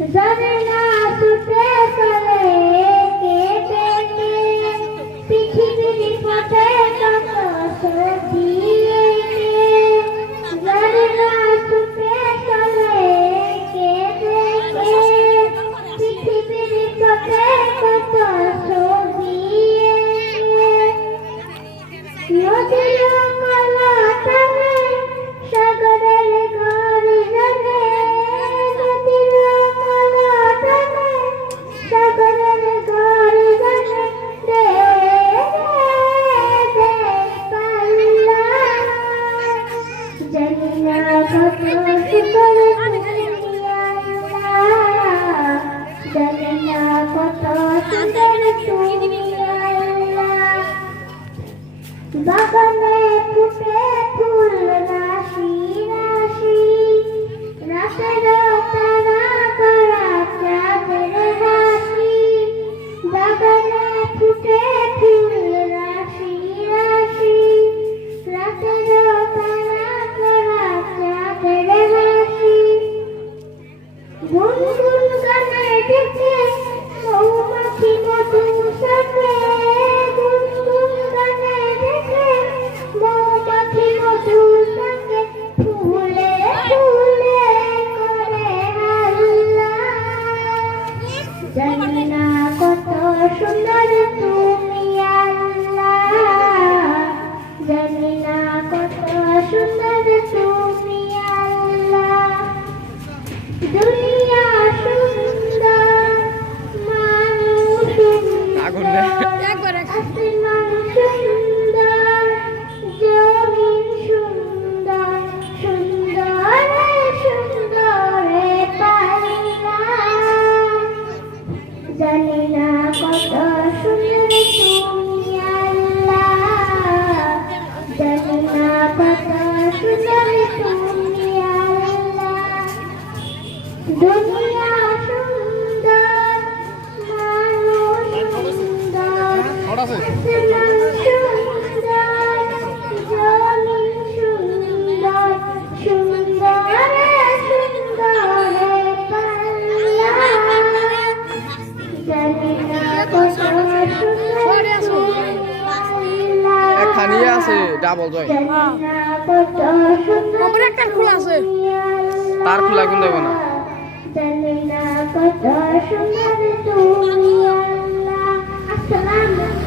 জানে না ছুটে চলে কেটে পৃথিবীর পথে কত সজিয়ে জানে না ছুটে চলে কেটে পৃথিবীর পথে কত সজিয়ে নদীর কলা টানে সাগরের ঘর জানে নদীর কলা টানে সাগরের ঘর জানে দে পাল্লা জানি না কত সুন্দর তুমি আল্লাহ জানি না কত সুন্দর তুমি আল্লাহ বাগানে ফুটে ফুল রাশি রাশি রাতের তারা করা চাঁদের হাসি বাগানে ফুটে ফুল রাশি রাশি রাতের তারা করা চাঁদের হাসি গুনগুন গানে ডেকে মৌমাছি মধু সাথে গুনগুন গানে ডেকে মৌমাছি মধু সাথে ফুলে ফুলে করে হাল্লা জানি না কত সুন্দর তুমি আল্লাহ জানি না কত সুন্দর তুমি আল্লাহ দুনিয়া সুন্দর মানুষ সুন্দর আসমান সুন্দর জমিন সুন্দর সুন্দর সুন্দর পাইলা জানি না কত সুন্দর তুমি আল্লাহ জানি না কত সুন্দর তুমি আল্লাহ দুনিয়া সুন্দর মানুষ সুন্দর আসমান সুন্দর জমিন সুন্দর সুন্দর সুন্দর পাল্লা জানি না কত সুন্দর খানিয়ে আছে ডাবল জয় জানি না কত সুন্দর একটা খোলা আছে তার খোলা কোন দেব না জানি না কত সুন্দর তুমি আল্লাহ আসসালামু